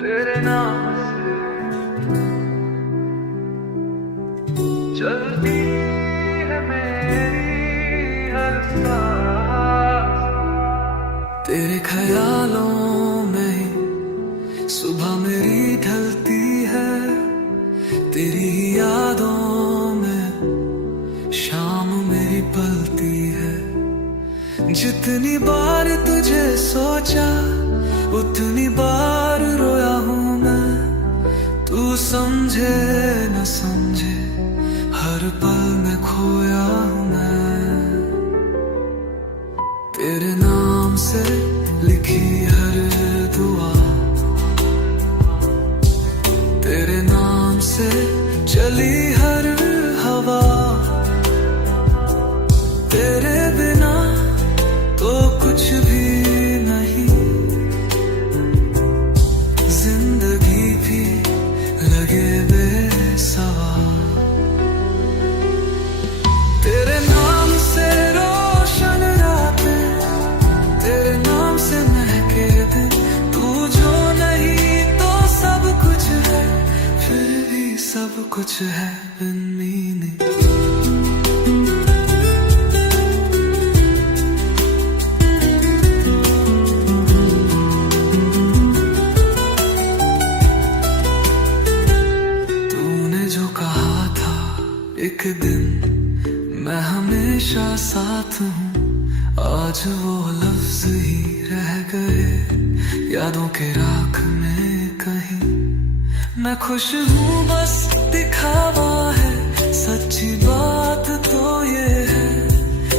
तेरे नाम से चलती है मेरी हर सांस। तेरे ख्यालों में ही सुबह मेरी ढलती है, तेरी यादों में शाम मेरी पलती है। जितनी बार तुझे सोचा उतनी बार रोया हूँ मैं, तू समझे न समझे हर पल में खोया हूँ मैं। तेरे नाम से लिखी हर दुआ, तेरे नाम से चली हर हवा। तेरे बिना तो कुछ भी नहीं, जिंदगी भी लगे बेसवा। तेरे नाम से रोशन रातें, तेरे नाम से महके दिन। तू जो नहीं तो सब कुछ है, फिर भी सब कुछ है बिन मीने। एक दिन मैं हमेशा साथ हूँ, आज वो लफ्ज ही रह गए यादों के राख में कहीं। मैं खुश हूँ बस दिखावा है, सच्ची बात तो ये है।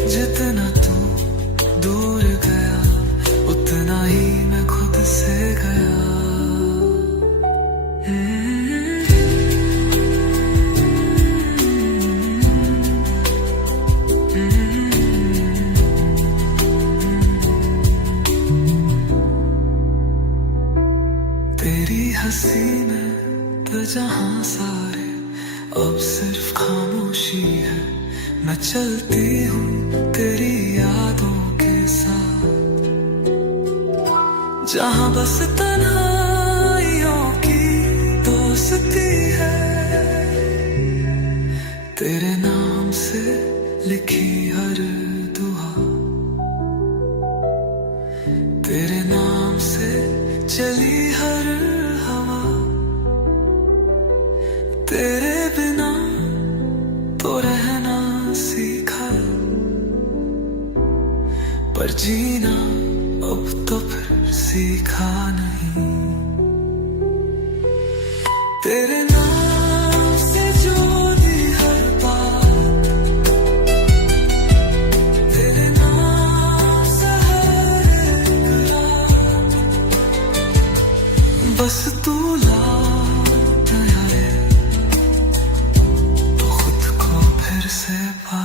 जितना तू दूर गया उतना ही मैं खुद से गया। तेरी हंसी में तो जहां सारे अब सिर्फ खामोशी है। मैं चलती हूँ तेरी यादों के साथ, जहां बस तन्हाइयों की दोस्ती है। तेरे नाम से लिखी हर दुआ, तेरे नाम से चली हर हवा। तेरे बिना तो रहना सीखा, पर जीना अब तो फिर सीखा नहीं। तेरे नाम से जोड़ी हर बात, तेरे नाम से हर एक रात। बस तू लौट आए तो खुद को फिर से पा